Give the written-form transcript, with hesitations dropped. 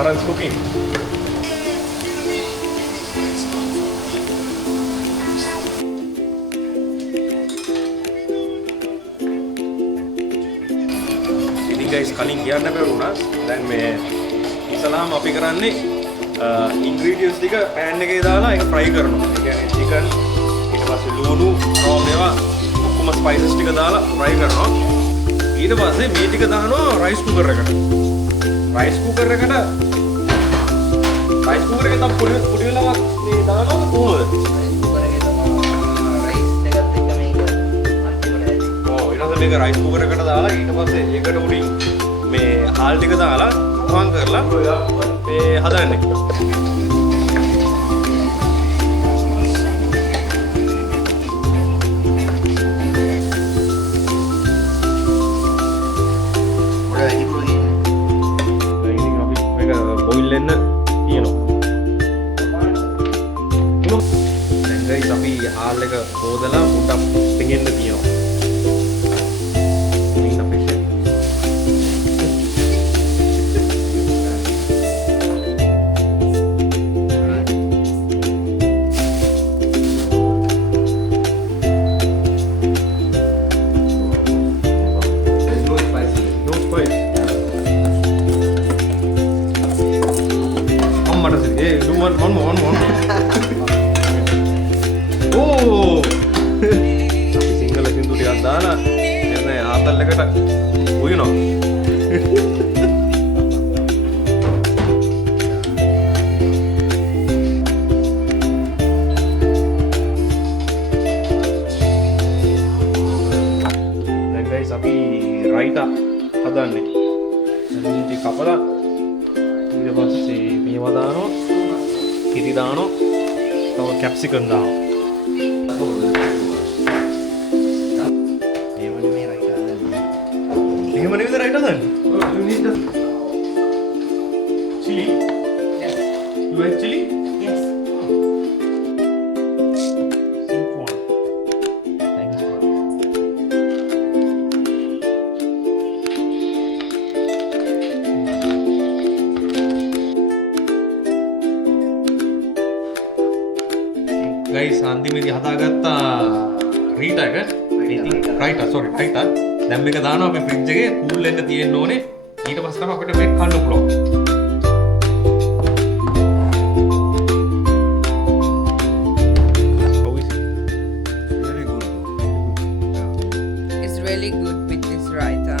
Saran's cooking. ඉතින් guys කලින් කියන්න බැරුණා. දැන් මේ ඉස්සලාම අපි කරන්නේ ingredients ටික pan එකේ දාලා ඒක fry කරනවා. ඒ කියන්නේ chicken ඊට පස්සේ ලුණු raw මේවා ඔක්කොම spices ටික දාලා fry කරනවා. ඊට පස්සේ මේ ටික දානවා rice cooker එකට. rice cooker එකේ තම පොඩි වෙලාවක් මේ දානවා කොහොමද? මේක රයිස් කුකර් එකට දාලා ඊට පස්සේ ඒකට උඩින් මේ හාල් ටික දාලා වහන් කරලා මේ හදන්නේ. ඉතින් අපි මේක බොයිල් වෙන්න තියනවා. දැන් ගයිස් අපි හාල් එක හොදලා පොඩ්ඩක් පෙඟෙන්න තියනවා. One more. Oh! අපි සිංගල සින්දු ටිකක් දාලා එන්නේ ආතල් එකට උයනවා. දැන් guys අපි රයිතා හදන්නේ. ඉතින් කපලා ඊට පස්සේ මේවා දානවා. කිරි දානවා. තව කැප්සිකම් දානවා. එහෙම නෙමෙයි රයිට් හදන්නේ. එහෙම නෙමෙයිද රයිට් හදන්නේ? You need the chili. Yes. You like chili? Yes. Simple one. Thank you. Guys, අන්තිමේදී හදාගත්තා රීටා එක. ඉතින් රයිටා දැන් මේක දානවා අපි ෆ්‍රිජ් එකේ කූල් වෙන්න තියෙන්න ඕනේ. ඊට පස්සේ තමයි අපිට මේක කන්න පුළුවන්. How is it? Very good. It's really good with this raita.